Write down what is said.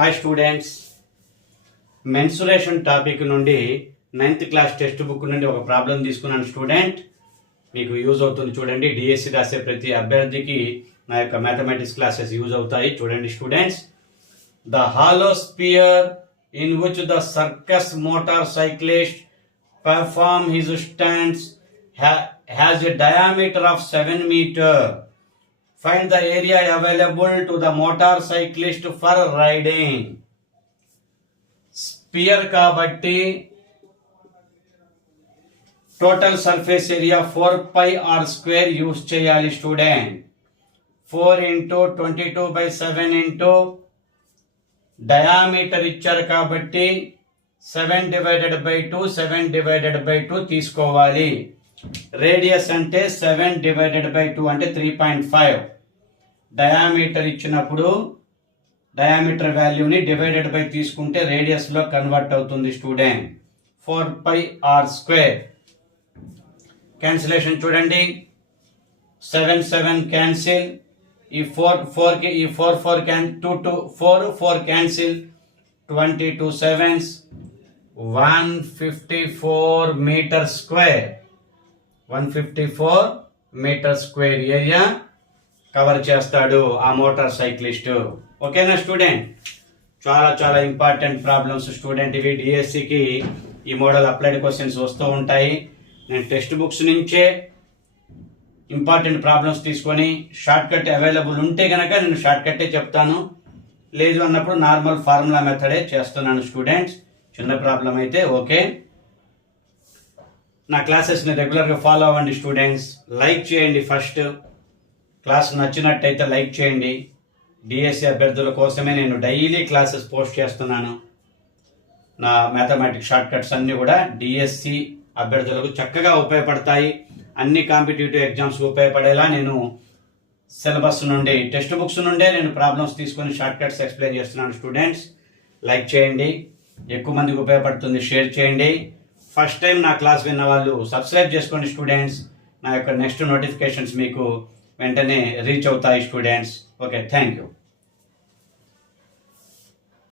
Hi students, mensuration topic నుండి 9th class text book నుండి ఒక ప్రాబ్లం తీసుకున్నాను స్టూడెంట్. మీకు యూజ్ అవుతుంది చూడండి. డిఎస్సి రాసే ప్రతి అభ్యర్థికి నా యొక్క మ్యాథమెటిక్స్ క్లాసెస్ యూజ్ అవుతాయి. చూడండి students, the hollow sphere in which the circus motorcyclist perform his stunts has a diameter of 7 meters. Find the area available to the motorcyclist for riding. Sphere kabatti total surface area 4 pi r square use cheyali student. 4 into 22 by 7 into diameter ఇచ్చారు కాబట్టి 7 divided by 2 7 divided by 2 తీసుకోవాలి. Radius అంటే 7 divided by 2 అంటే 3.5. Diameter ఇచ్చినప్పుడు diameter వాల్యూని divided by తీసుకుంటే radius లో convert అవుతుంది student. 4 pi r square. Cancellation చూడండి. 7 7 క్యాన్సిల్. ఈ 4 కి ఈ 4 cancel. 22 sevens 154 meter square. 154 meter square area cover చేస్తాడు ఆ మోటార్ సైక్లిస్ట్. ఓకేనా స్టూడెంట్? చాలా చాలా ఇంపార్టెంట్ ప్రాబ్లమ్స్ స్టూడెంట్ ఇవి. డిఎస్సికి ఈ మోడల్ అప్లైడ్ క్వశ్చన్స్ వస్తూ ఉంటాయి. నేను టెక్స్ట్ బుక్స్ నుంచే ఇంపార్టెంట్ ప్రాబ్లమ్స్ తీసుకొని షార్ట్ కట్ అవైలబుల్ ఉంటే కనుక నేను షార్ట్ కట్టే చెప్తాను. లేదు అన్నప్పుడు నార్మల్ ఫార్ములా మెథడే చేస్తున్నాను స్టూడెంట్స్. చిన్న ప్రాబ్లం అయితే ఓకే. నా క్లాసెస్ని రెగ్యులర్గా ఫాలో అవ్వండి స్టూడెంట్స్. లైక్ చేయండి. ఫస్ట్ క్లాస్ నచ్చినట్టయితే లైక్ చేయండి. డిఎస్సి అభ్యర్థుల కోసమే నేను డైలీ క్లాసెస్ పోస్ట్ చేస్తున్నాను. నా మ్యాథమెటిక్స్ షార్ట్ కట్స్ అన్నీ కూడా డిఎస్సి అభ్యర్థులకు చక్కగా ఉపయోగపడతాయి. అన్ని కాంపిటేటివ్ ఎగ్జామ్స్ ఉపయోగపడేలా నేను సిలబస్ నుండి టెక్స్ట్ బుక్స్ నుండే నేను ప్రాబ్లమ్స్ తీసుకొని షార్ట్ కట్స్ ఎక్స్ప్లెయిన్ చేస్తున్నాను స్టూడెంట్స్. లైక్ చేయండి, ఎక్కువ మందికి ఉపయోగపడుతుంది. షేర్ చేయండి. ఫస్ట్ టైం నా క్లాస్ విన్న వాళ్ళు సబ్స్క్రైబ్ చేసుకోండి స్టూడెంట్స్. నా యొక్క నెక్స్ట్ నోటిఫికేషన్స్ మీకు వెంటనే రీచ్ అవుతాయి స్టూడెంట్స్. Okay, thank you.